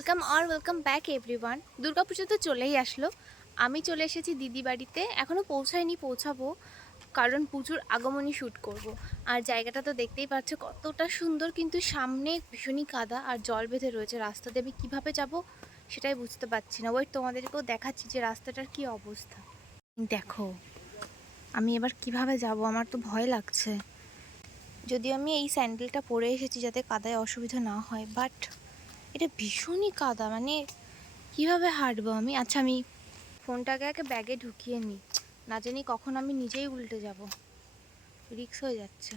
Welcome আর welcome back everyone Durga Puja তো চলেই আসলো। আমি চলে এসেছি দিদি বাড়িতে। এখনও পৌঁছায়নি, পৌঁছাবো। কারণ পুজোর আগমনী শ্যুট করব। আর জায়গাটা তো দেখতেই পাচ্ছ, কতটা সুন্দর, কিন্তু সামনে ভীষণই কাদা আর জল বেঁধে রয়েছে। রাস্তা দিয়ে আমি কীভাবে যাব সেটাই বুঝতে পারছি না। ওই তোমাদেরকেও দেখাচ্ছি যে রাস্তাটার কি অবস্থা। দেখো, আমি এবার কীভাবে যাব আমার তো ভয় লাগছে। যদিও আমি এই স্যান্ডেলটা পরে এসেছি যাতে কাদায় অসুবিধা না হয় বাট এটা ভীষণই কাদা মানে কীভাবে হাঁটবো আমি? আচ্ছা আমি ফোনটাকে আগে ব্যাগে ঢুকিয়ে নিই। না জানি কখন আমি নিজেই উল্টে যাব। রিক্স হয়ে যাচ্ছে।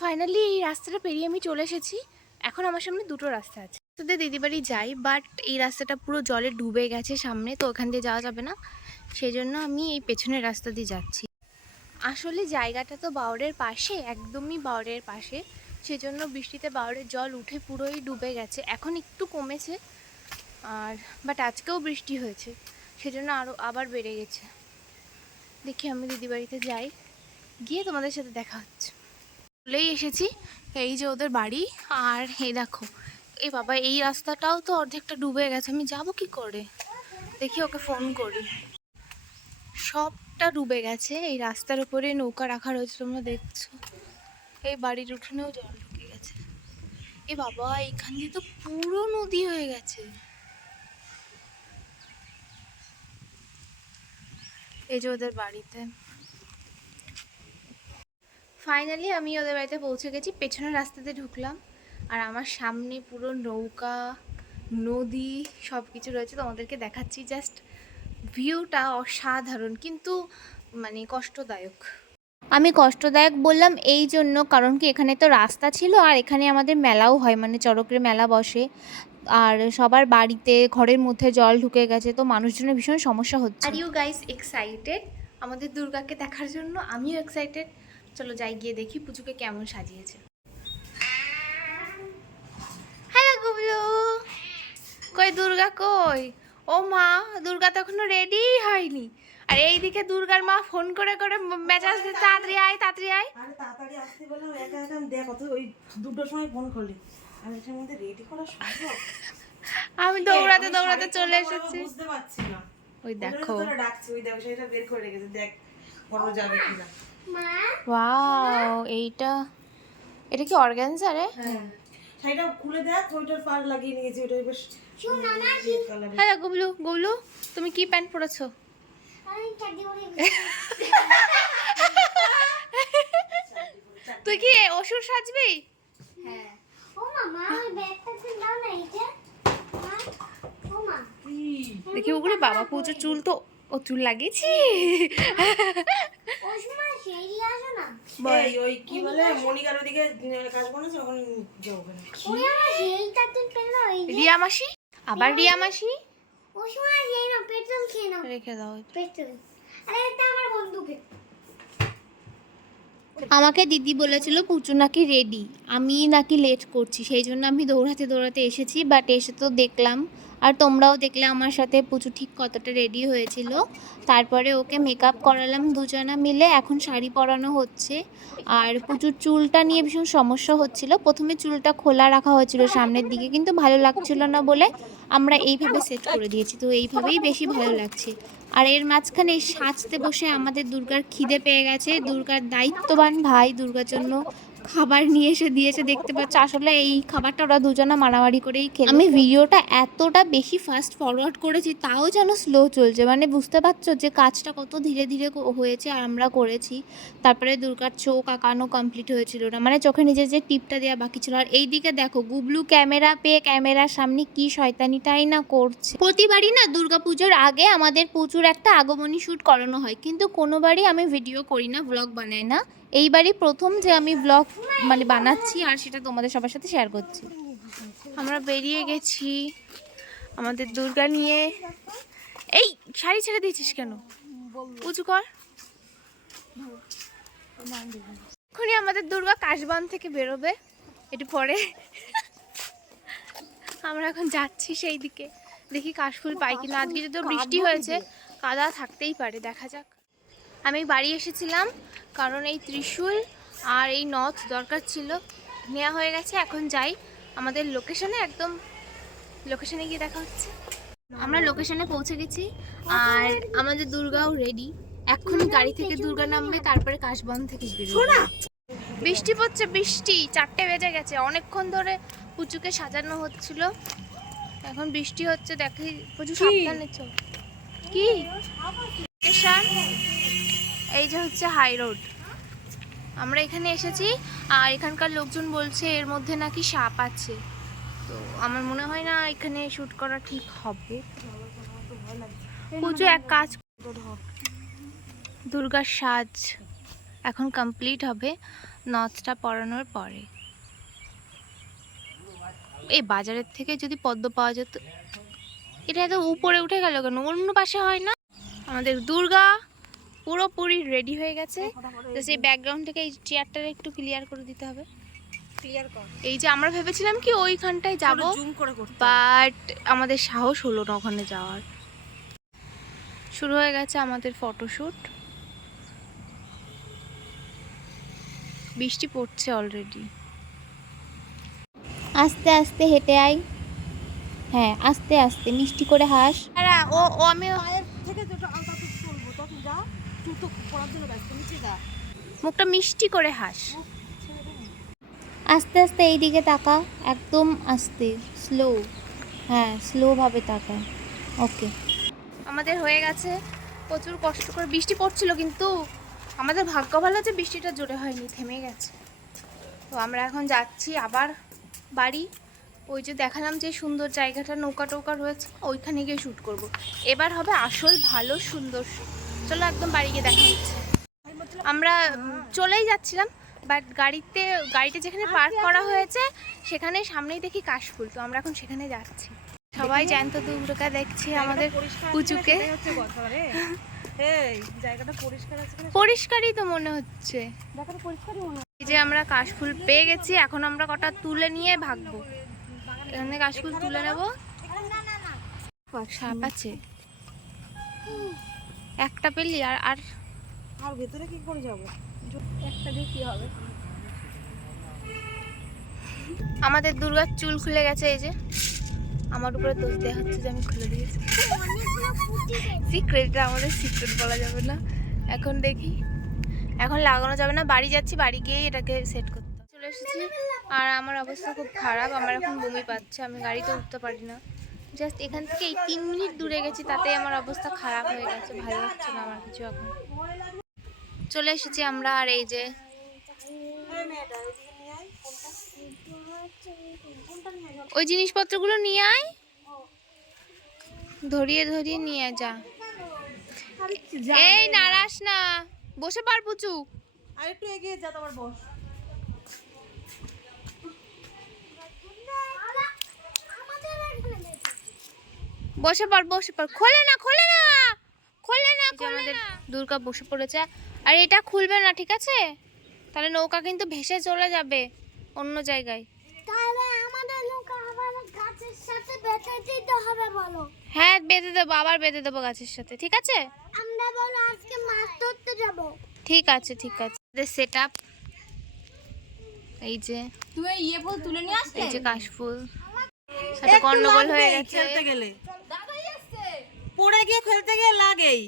ফাইনালি এই রাস্তাটা পেরিয়ে আমি চলে এসেছি। এখন আমার সামনে দুটো রাস্তা আছে। তোদের দিদিবাড়ি যাই বাট এই রাস্তাটা পুরো জলে ডুবে গেছে সামনে, তো ওখান দিয়ে যাওয়া যাবে না। সেই জন্য আমি এই পেছনের রাস্তা দিয়ে যাচ্ছি। আসলে জায়গাটা তো বাউরের পাশে, একদমই বাওড়ের পাশে। সেজন্য বৃষ্টিতে বাওড়ের জল উঠে পুরোই ডুবে গেছে। এখন একটু কমেছে, আর বাট আজকেও বৃষ্টি হয়েছে, সেজন্য আরও আবার বেড়ে গেছে। দেখি আমি দিদি বাড়িতে যাই, গিয়ে তোমাদের সাথে দেখা হচ্ছে। চলেই এসেছি, এই যে ওদের বাড়ি, আর এই দেখো এই বাবা, এই রাস্তাটাও তো অর্ধেকটা ডুবে গেছে, আমি যাব কি করে? দেখি ওকে ফোন করি। সবটা ডুবে গেছে, এই রাস্তার উপরে নৌকা রাখা রয়েছে, তোমরা দেখছ। এই বাড়ির উঠোনেও জল ঢুকে গেছে। এ বাবা, এখান দিয়ে তো পুরো নদী হয়ে গেছে। এই যে ওদের বাড়িতে। ফাইনালি আমি ওদের বাড়িতে পৌঁছে গেছি। পেছনের রাস্তাতে ঢুকলাম। আর আমার সামনে পুরো নৌকা, নদী সব কিছু রয়েছে। তোমাদেরকে দেখাচ্ছি। জাস্ট ভিউটা অসাধারণ, কিন্তু মানে কষ্টদায়ক। আমি কষ্টদায়ক বললাম, এই জন্য, কারণ কি এখানে তো রাস্তা ছিল আর এখানে আমাদের মেলাও হয় মানে চড়কের মেলা বসে। আর সবার বাড়িতে ঘরের মধ্যে জল ঢুকে গেছে, তো মানুষজনের ভীষণ সমস্যা হচ্ছে। আর ইউ গাইস এক্সাইটেড আমাদের দুর্গাকে দেখার জন্য আমিও এক্সাইটেড চলো যাই গিয়ে দেখি পুজোকে কেমন সাজিয়েছে। হ্যালো গুবলু। কই, দুর্গা কই? ও মা, দুর্গা তো এখনও রেডি হয়নি। আর এইদিকে দুর্গার মা ফোন করে করে মেজাজ দিয়ে তাড়াতাড়ি আয় তাড়াতাড়ি আয়। আরে তাড়াতাড়ি আসতে বললাম একা একা দেখ অত ওই দুটোর সময় ফোন করলি। আমি এটার মধ্যে রেডি করা সম্ভব? আমি দৌড়াতে দৌড়াতে চলে এসেছি। বুঝতে পারছি না। ওই দেখো। তোরা ডাকছি? ওই দেখো সেটা বের করে রেখেছে। দেখ বড় যাবে কিনা। ওয়াও এইটা এটা কি অর্গানজা রে হ্যাঁ। শাড়িটা খুলে দেখ ওইটার পার লাগিয়ে নিয়েছি ওইটা বেশ হ্যালো গুবলু গুবলু তুমি কি প্যান্ট পরেছো? তুই কি অসুর সাজবি? দেখি ওগুলো বাবা পুজো চুল তো ও চুল লাগিয়েছি। ওই কি বলে মনিকার ওদিকে কাজ করেছে ওখানে যাব রিয়া মাসি? আবার রিয়া মাসি? রেখে দাও আমাকে দিদি বলেছিল, পুচু নাকি রেডি আমি নাকি লেট করছি, সেই জন্য আমি দৌড়াতে দৌড়াতে এসেছি বাট এসে তো দেখলাম। আর তোমরাও দেখলে আমার সাথে পুচু ঠিক কতটা রেডি হয়েছিল। তারপরে ওকে মেকআপ করালাম দুজনা মিলে, এখন শাড়ি পরানো হচ্ছে। আর পুচুর চুলটা নিয়ে ভীষণ সমস্যা হচ্ছিল। প্রথমে চুলটা খোলা রাখা হয়েছিল সামনের দিকে, কিন্তু ভালো লাগছিল না বলে আমরা এইভাবে সেট করে দিয়েছি, তো এইভাবেই বেশি ভালো লাগছে। আর এর মাঝখানে সাজতে বসে আমাদের দুর্গার খিদে পেয়ে গেছে। দুর্গার দায়িত্ববান ভাই দুর্গার জন্য খাবার নিয়ে এসে দিয়েছে, দেখতে পাচ্ছ। আসলে এই খাবারটা ওরা দুজনা মারামারি করেই খেলো। আমি ভিডিওটা এতটা বেশি ফাস্ট ফরওয়ার্ড করেছি, তাও যেন স্লো চলছে। মানে বুঝতে পারছ যে কাজটা কত ধীরে ধীরে হয়েছে আর আমরা করেছি। তারপরে দুর্গার চোখ আঁকানো কমপ্লিট হয়েছিল না। মানে চোখে নিজের যে টিপটা দেওয়া বাকি ছিল। আর এইদিকে দেখো, গুবলু ক্যামেরা পেয়ে ক্যামেরার সামনে কি শয়তানিটাই না করছে। প্রতিবারই না দুর্গাপুজোর আগে আমাদের প্রচুর একটা আগমনী শ্যুট করানো হয়। কিন্তু কোনোবারই আমি ভিডিও করি না ব্লগ বানাই না। এইবারই প্রথম যে আমি ব্লগ মানে বানাচ্ছি আর সেটা তোমাদের সবার সাথে শেয়ার করছি। আমরা বেরিয়ে গেছি আমাদের দুর্গা নিয়ে। এই, শাড়ি ছেড়ে দিয়েছিস কেন? উঁচু কর। এখনই আমাদের দুর্গা কাশবান থেকে বেরোবে। একটু পরে। আমরা এখন যাচ্ছি সেই দিকে। দেখি কাশফুল পাই কিনা। আজকে যদি বৃষ্টি হয়েছে, কাদা থাকতেই পারে, দেখা যাক। আমি বাড়ি এসেছিলাম। কারণ এই ত্রিশূল আর এই নথ দরকার ছিল। নেওয়া হয়ে গেছে এখন যাই। আমাদের লোকেশনে একদম লোকেশনে গিয়ে দেখা হচ্ছে। আমরা লোকেশনে পৌঁছে গেছি আর আমাদের দুর্গাও রেডি এক্ষুনি গাড়ি থেকে দুর্গা নামবে তারপরে কাশবন থেকে বেরোবে। বৃষ্টি পড়ছে বৃষ্টি। চারটে বেজে গেছে। অনেকক্ষণ ধরে পুচুকে সাজানো হচ্ছিল। এখন বৃষ্টি হচ্ছে দেখি প্রচুর সাবধানে চল। কি? এই যে হচ্ছে হাই রোড আমরা এখানে এসেছি, আর এখানকার লোকজন বলছে এর মধ্যে নাকি সাপ আছে। তো আমার মনে হয় না এখানে শ্যুট করা ঠিক হবে। পুজো, এক কাজ দুর্গার সাজ এখন কমপ্লিট হবে নথটা পরানোর পরে। এই বাজারের থেকে যদি পদ্ম পাওয়া যেত, এটা এত উপরে উঠে গেল কেন? অন্য পাশে হয় না? আমাদের দুর্গা পুরোপুরি রেডি হয়ে গেছে। তো সেই ব্যাকগ্রাউন্ড থেকে এই চেয়ারটা একটু ক্লিয়ার করে দিতে হবে। ক্লিয়ার কর। এই যে আমরা ভেবেছিলাম কি ওইখানটায় যাব জুম করে করতে বাট আমাদের সাহস হলো না ওখানে যাওয়ার। শুরু হয়ে গেছে আমাদের ফটোশ্যুট বৃষ্টি পড়ছে অলরেডি আস্তে আস্তে হেঁটে আই হ্যাঁ আস্তে আস্তে মিষ্টি করে হাস। ও ও আমি থেকে যেটা আলতা তো চলবো তখন যা। জন্য ব্যস্ত নিচে মুখটা মিষ্টি করে হাস। আস্তে আস্তে এই দিকে তাকা একদম আস্তে স্লো হ্যাঁ স্লোভাবে তাকা। ওকে আমাদের হয়ে গেছে। প্রচুর কষ্ট করে বৃষ্টি পড়ছিল কিন্তু আমাদের ভাগ্য ভালো যে বৃষ্টিটা জোরে হয়নি থেমে গেছে। তো আমরা এখন যাচ্ছি আবার বাড়ি। ওই যে দেখালাম যে সুন্দর জায়গাটা নৌকা টৌকা রয়েছে ওইখানে গিয়ে শ্যুট করব। এবার হবে আসল ভালো সুন্দর shoot। চলো একদম বাড়ি গিয়ে দেখা হচ্ছে। আমরা চলেই যাচ্ছিলাম বাট গাড়িতে গাড়িটা যেখানে পার্ক করা হয়েছে সেখানে সামনেই দেখি কাশফুল তো আমরা এখন সেখানে যাচ্ছি। সবাই জ্যান্ত দুর্গা দেখছি আমাদের পুচুকে কিনা পরিষ্কারই তো মনে হচ্ছে। যে আমরা কাশফুল পেয়ে গেছি এখন আমরা কটা তুলে নিয়ে ভাগবো। এখানে কাশফুল তুলে নেব। সাপ আছে। একটা পেলি আর আর আর ভেতরে কি করে যাব? একটা দিয়ে কি হবে? আমাদের দুর্গার চুল খুলে গেছে এই যে। আমার উপরে দোষ দেওয়া হচ্ছে যে আমি খুলে দিয়েছি। সিক্রেটটা আমাদের সিক্রেট বলা যাবে না। এখন দেখি। এখন লাগানো যাবে না। বাড়ি যাচ্ছি বাড়ি গিয়েই এটাকে সেট করতে চলে এসেছি। আর আমার অবস্থা খুব খারাপ। আমার এখন বমি পাচ্ছে। আমি গাড়িতে উঠতে পারি না। জাস্ট এখান থেকে এই তিন মিনিট দূরে গেছি তাতে আমার অবস্থা খারাপ হয়ে গেছে ভালো লাগছে না আমার কিছু এখন। চলে এসেছি আমরা আর এই যে ওই জিনিসপত্রগুলো নিয়ে আয়। ধরিয়ে ধরিয়ে নিয়ে যা। এই নারাস না বসে পার পুচু। আর একটু এগিয়ে যা তোমার বস। বসে পড় বসে পড়। খোলে না খোলে না! খোলে না আমাদের দুর্গা বসে পড়েছে। আর এটা খুলবে না ঠিক আছে? তাহলে নৌকা কিন্তু ভেসে চলে যাবে অন্য জায়গায়। তাহলে আমাদের নৌকা আবার গাছের সাথে বেঁধে দিতে হবে বলো। হ্যাঁ বেঁধে দেবো আবার বেঁধে দেবো গাছের সাথে ঠিক আছে? আমরা বলো আজকে মাছ ধরতে যাব। ঠিক আছে ঠিক আছে। সেট আপ এই যে। তুমি ইয়ে ফুল তুলে নিয়ে আসতে? এই যে কাশফুল একটা গন্ডগোল হয়ে গেছে। খেলতে গেলে। পড়ে গিয়ে খেলতে গিয়ে লাগেই।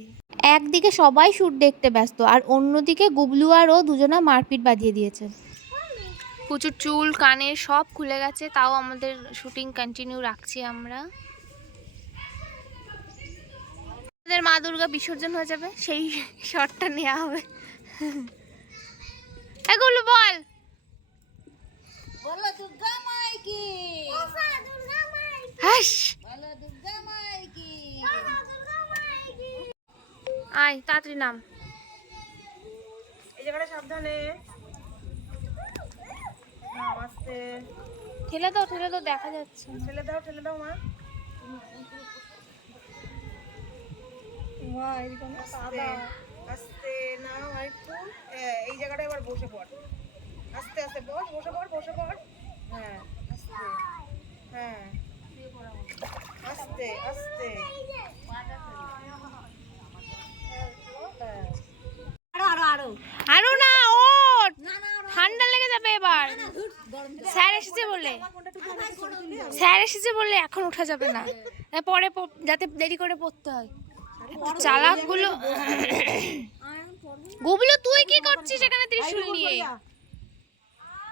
একদিকে সবাই শুট দেখতে ব্যস্ত আর অন্যদিকে গুবলু আর ও দুজনা মারপিট বাজিয়ে দিয়েছে। প্রচুর চুল কানের সব খুলে গেছে তাও আমাদের শুটিং কন্টিনিউ রাখছি আমরা। আমাদের মা দুর্গা বিসর্জন হয়ে যাবে সেই শটটা নেওয়া হবে। এগুলো বল। বলো দুর্গা মাই কি? দুর্গা। মাই হাস। আয় তাড়াতাড়ি নাম। এই জায়গাটা সাবধানে। ঠেলে দাও ঠেলে দাও দেখা যাচ্ছে। ঠেলে দাও ঠেলে দাও মা। মা এদিকে আস্তে আস্তে নাও আর একটু এ- এই জায়গাটা এবার বসে পড়। আস্তে আস্তে বস বসে পড় বসে পড়। হ্যাঁ আস্তে। হ্যাঁ। আস্তে আস্তে হ্যাঁ আরও না ওট ঠান্ডা লেগে যাবে এবার স্যার এসেছে বলে স্যার এসেছে বলে এখন ওঠা যাবে না না, পরে যাতে দেরি করে পড়তে হয় চালাকগুলো গুবলু তুই কি করছিস এখানে ত্রিশূল নিয়ে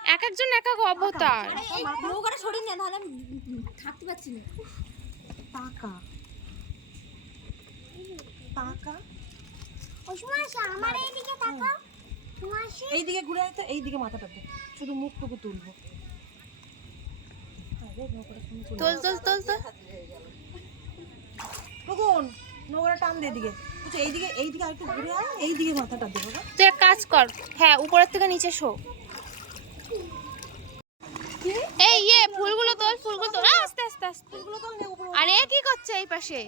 এক একজন এক এক অবতার থাকতে পারছি না। ওসমাসা আমার এইদিকে তাকাও। তোমাসি এইদিকে ঘুরে আয় তো এইদিকে মাথাটা দে। শুধু মুখটুকু তুলবো। তোল তোল তোল তোল। তখন নৌকাটা টান দে এদিকে। বুঝছ এইদিকে এইদিকে আরেকটু ঘুরে আয় এইদিকে মাথাটা দে তুই এক কাজ কর। হ্যাঁ উপরের থেকে নিচে শো। এই ইয়ে ফুলগুলো তোল ফুলগুলো তোল। আ, আস্তে আস্তে। আরে কি করছে এই পাশে?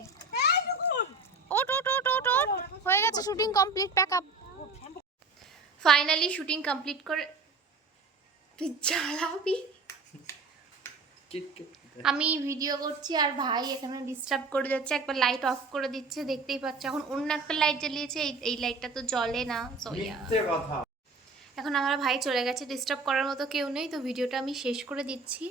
ওট ওট ওট ওট ওট হয়ে গেছে shooting complete pack up finally shooting complete করে তুই জ্বালাবি? আমি ভিডিও করছি আর ভাই এখানে ডিস্টার্ব করে যাচ্ছে। একবার লাইট অফ করে দিচ্ছে দেখতেই পাচ্ছ। এখন অন্য একটা লাইট জ্বালিয়েছে। এই- এই লাইটটা তো জ্বলে না এখন আমার ভাই চলে গেছে। ডিস্টার্ব করার মতো কেউ নেই তো ভিডিওটা আমি শেষ করে দিচ্ছি।